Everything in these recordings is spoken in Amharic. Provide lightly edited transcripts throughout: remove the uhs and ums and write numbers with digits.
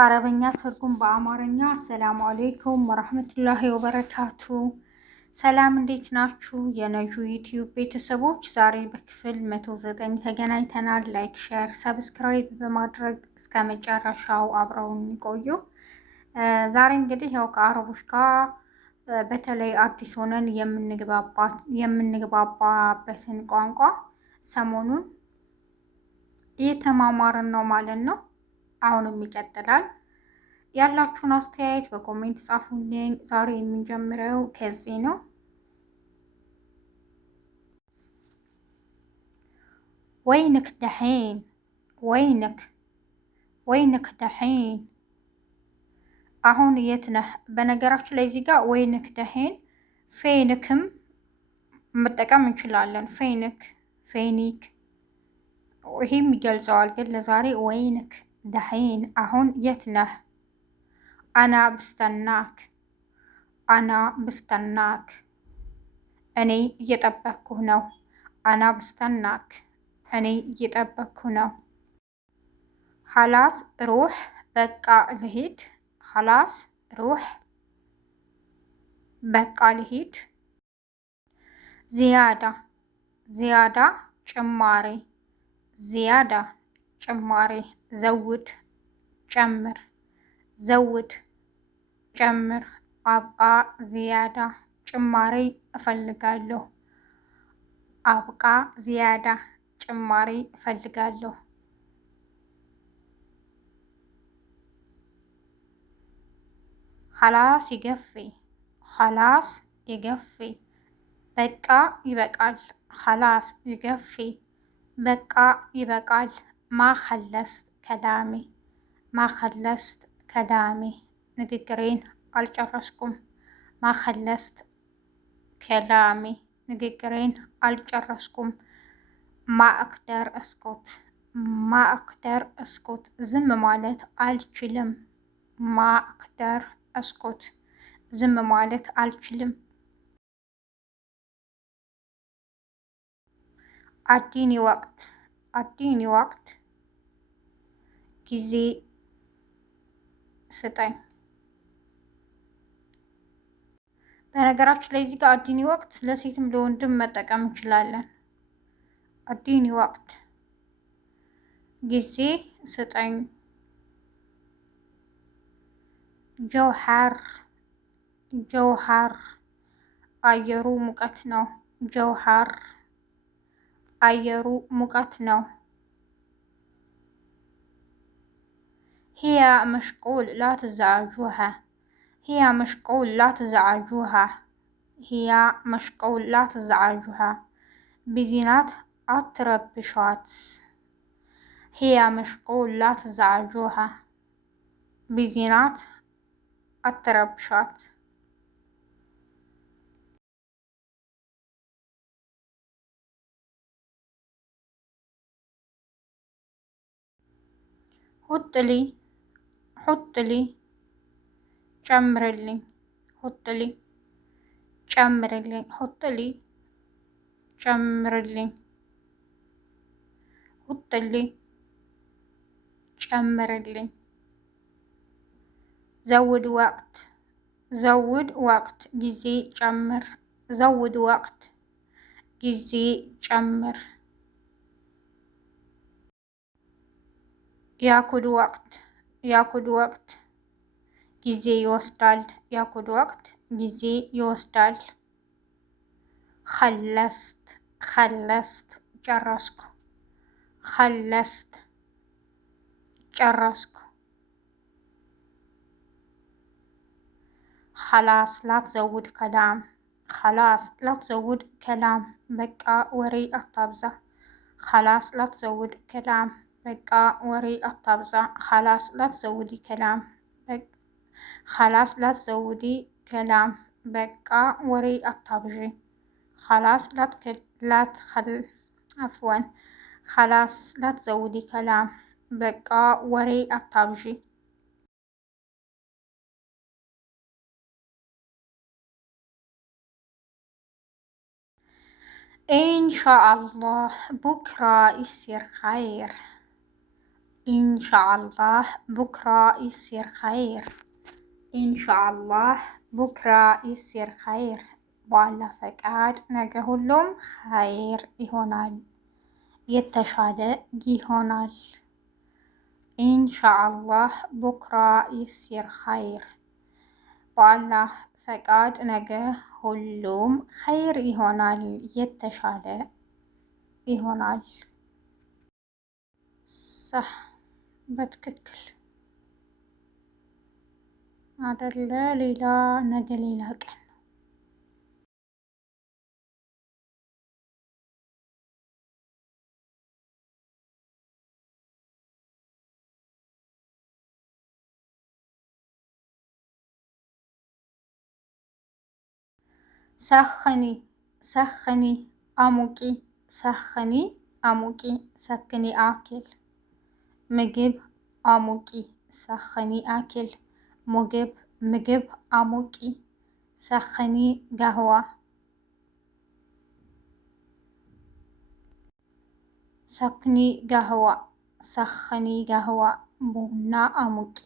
አረበኛ ትርጉም በአማርኛ። አሰላሙ አሌይኩም ወረህመቱላሂ ወበረካቱ። ሰላም እንዴት ናችሁ? የነጁ ዩቲዩብ ቤተሰቦች ዛሬ በክፍል 109 ተገናኝተናል። ላይክ፣ ሼር፣ ሰብስክራይብ በማድረግ እስከ መጨረሻው አብረውን ይቆዩ። ዛሬ እንግዲህ ያው ከአረቦች ጋር በተለይ አዲስ ሆነን የምንግባባበትን ቋንቋ ሰሞኑን እየተማማርን ነው ማለት ነው። አሁንም ይቀጥላል። ያላችሁን አስተያየት በኮሜንት ጻፉልኝ። ዛሬ የምንጀምረው ከዚህ ነው። ወይንክ ደሒን፣ ወይንክ ደሒን። አሁን የት ነህ? በነገራችን ላይ እዚህ ጋር ወይንክ ደሒን ፌንክም መጠቀም እንችላለን። ፌንክ፣ ፌኒክ ይህም ይገልጸዋል። ግን ለዛሬ ወይንክ ደሒን። አሁን የት ነህ? አና ብስተናክ፣ አና ብስተናክ። እኔ እየጠበቅኩህ ነው። አና ብስተናክ፣ እኔ እየጠበቅኩህ ነው። ሀላስ ሩህ፣ በቃ ልሂድ። ሀላስ ሩህ፣ በቃ ልሂድ። ዚያዳ፣ ዚያዳ ጭማሪ፣ ዚያዳ ጭማሪ። ዘውድ ጨምር፣ ዘውድ ጨምር። አብቃ ዚያዳ ጭማሪ እፈልጋለሁ። አብቃ ዚያዳ ጭማሪ እፈልጋለሁ። ኸላስ ይገፊ፣ ኸላስ ይገፊ። በቃ ይበቃል። ኸላስ ይገፊ፣ በቃ ይበቃል። ማ ኸለስት ከላሚ፣ ማ ኸለስት ከላሚ። ንግግሬን አልጨረስኩም። ማ ኸለስት ከላሚ፣ ንግግሬን አልጨረስኩም። ማ አክደር እስኩት፣ ማ አክደር እስኩት። ዝም ማለት አልችልም። ማ አክደር እስኩት፣ ዝም ማለት አልችልም። አዲኒ ወቅት፣ አዲኒ ወቅት ጊዜ ስጠኝ። በነገራችን ላይ እዚህ ጋር አዲኒ ወቅት ለሴትም ለወንድም መጠቀም እንችላለን። አዲኒ ወቅት ጊዜ ስጠኝ። ጀውሐር፣ ጀውሐር አየሩ ሙቀት ነው። ጀውሐር አየሩ ሙቀት ነው። ሂያ መሽቁል ላ ተዘዓጁሃ፣ ሂያ መሽቁል ላ ተዘዓጁሃ፣ ሂያ መሽቁል ላ ተዘዓጁሃ። ቢዚናት አትረብሿት። ሂያ መሽቁል ላ ተዘዓጁሃ፣ ቢዚናት አትረብሿት። ሁጥሊ፣ ሁጥሊ ጨምርልኝ፣ ሁጥሊ ጨምርልኝ፣ ሁጥሊ ጨምርልኝ፣ ሁጥሊ ጨምርልኝ። ዘውድ ወቅት፣ ዘውድ ወቅት ጊዜ ጨምር። ዘውድ ወቅት ጊዜ ጨምር። ያኩድ ወቅት፣ ያኩድ ወቅት ጊዜ ይወስዳል። ያኩድ ወቅት ጊዜ ይወስዳል። ኸለስት፣ ኸለስት ጨረስኩ። ኸለስት ጨረስኩ። ኸላስ ላትዘውድ ከላም፣ ኸላስ ላትዘውድ ከላም። በቃ ወሬ አታብዛ። ኸላስ ላትዘውድ ከላም፣ በቃ ወሬ አታብዛ። ኸላስ ላትዘውዲ ከላም፣ ኸላስ ላትዘውዲ ከላም። በቃ ወሬ አታብዢ። ኸላስ አፍወን፣ ኸላስ ላትዘውዲ ከላም፣ በቃ ወሬ አታብዢ። ኢንሻአላህ ቡክራ ይሲር ኸይር። ኢንሻአላህ ቡክራ ይሲር ኸይር። ኢንሻአላህ ቡክራ ይሲር ኸይር። በአላህ ፈቃድ ነገ ሁሉም ኸይር ይሆናል፣ የተሻለ ይሆናል። ኢንሻአላህ ቡክራ ይሲር ኸይር። በአላህ ፈቃድ ነገ ሁሉም ኸይር ይሆናል፣ የተሻለ ይሆናል። ሰህ በትክክል አደለ። ሌላ ነገ ሌላ ቀን ነው። ሰኽኒ ሰኽኒ አሙቂ ሰኽኒ አሙቂ ሰክኒ አኪል ምግብ አሙቂ ሰኽኒ አኪል ምግብ አሙቂ ሰኽኒ ጋህዋ ሰክኒ ጋህዋ ሰኽኒ ጋህዋ ቡና አሙቂ።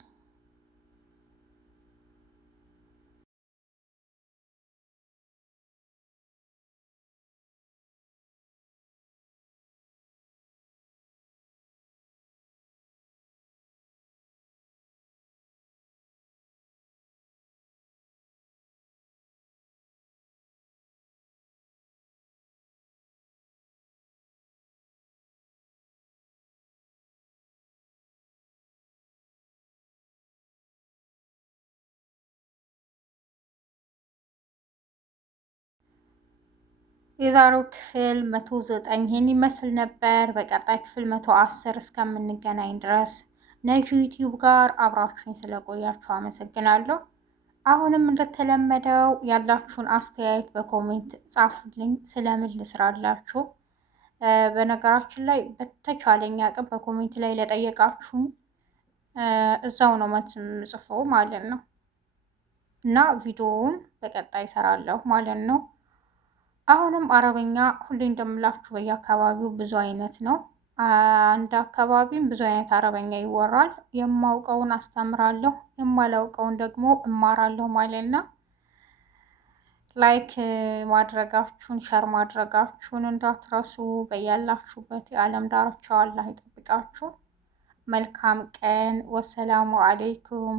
የዛሬው ክፍል 109 ይህን ይመስል ነበር። በቀጣይ ክፍል 110 እስከምንገናኝ ድረስ ነጂ ዩቲዩብ ጋር አብራችሁኝ ስለቆያችሁ አመሰግናለሁ። አሁንም እንደተለመደው ያላችሁን አስተያየት በኮሜንት ጻፉልኝ። ስለምን ልስራላችሁ? በነገራችን ላይ በተቻለኝ አቅም በኮሜንት ላይ ለጠየቃችሁኝ እዛው ነው መልስ የምጽፈው ማለት ነው እና ቪዲዮውን በቀጣይ እሰራለሁ ማለት ነው። አሁንም አረበኛ ሁሌ እንደምላችሁ በየአካባቢው ብዙ አይነት ነው። አንድ አካባቢም ብዙ አይነት አረበኛ ይወራል። የማውቀውን አስተምራለሁ፣ የማላውቀውን ደግሞ እማራለሁ ማለት ነው። ላይክ ማድረጋችሁን ሸር ማድረጋችሁን እንዳትረሱ። በያላችሁበት የዓለም ዳርቻ አላህ ይጠብቃችሁ። መልካም ቀን። ወሰላሙ አሌይኩም